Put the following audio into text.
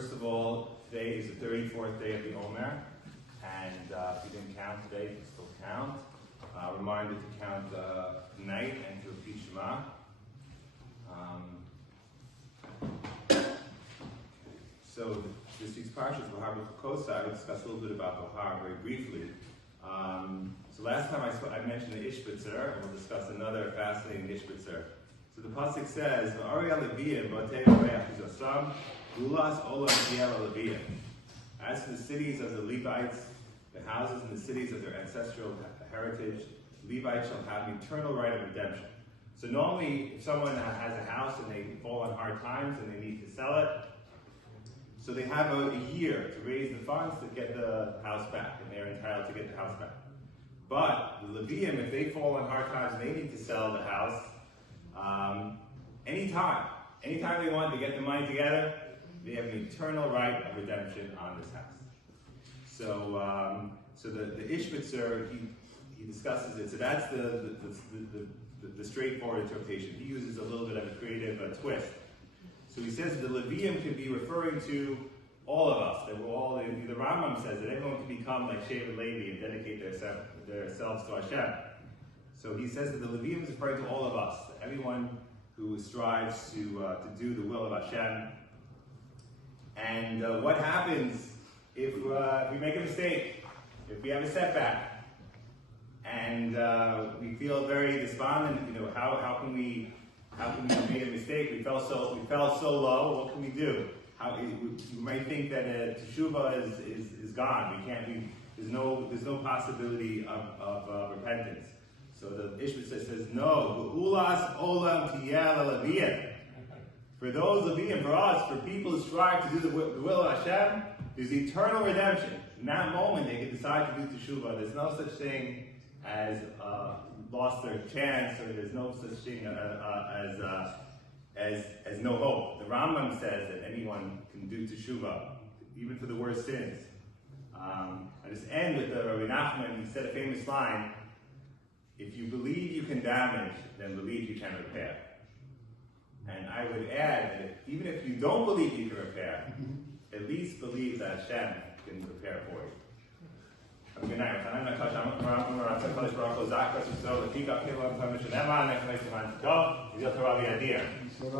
First of all, today is the 34th day of the Omer, and if you didn't count today, you can still count. Reminder to count tonight and to repeat Shema. So this week's parsha is Bahar B'Chakosa. I will discuss a little bit about Bahar very briefly. So last time I mentioned the Ishbitzer, and we'll discuss another fascinating Ishbitzer. So the pasuk says, "V'ari Leviyim b'otei Oreach Yisosam, Gulas Olam Tiel Leviyim." As for the cities of the Levites, the houses and the cities of their ancestral heritage, Levites shall have an eternal right of redemption. So normally, if someone has a house and they fall on hard times and they need to sell it, so they have a year to raise the funds to get the house back, and they're entitled to get the house back. But the Levium, if they fall on hard times and they need to sell the house, anytime they want to get the money together, they have an eternal right of redemption on this house. So the Ishbitzer, he discusses it. So that's the straightforward interpretation. He uses a little bit of a creative twist. So he says the Levium can be referring to all of us. That we're all. The Rambam says that everyone can become like Shevet Levi and dedicate themselves to Hashem. So he says that the Levium is referring to all of us, everyone who strives to do the will of Hashem. And what happens if we make a mistake, if we have a setback, and we feel very despondent? How can we make a mistake? We fell so low. What can we do? You might think that teshuvah is gone. There's no possibility of repentance. So the Ishbitzer says, no, Ulas Olam Tiyel Leviyim. For those Leviyim, for us, for people who strive to do the will of Hashem, there's eternal redemption. In that moment, they can decide to do teshuvah. There's no such thing as lost their chance, or there's no such thing as no hope. The Rambam says that anyone can do teshuvah, even for the worst sins. I just end with the Rabbi Nachman. He said a famous line: "If you believe you can damage, then believe you can repair." And I would add that even if you don't believe you can repair, at least believe that Hashem can repair for you. Good night.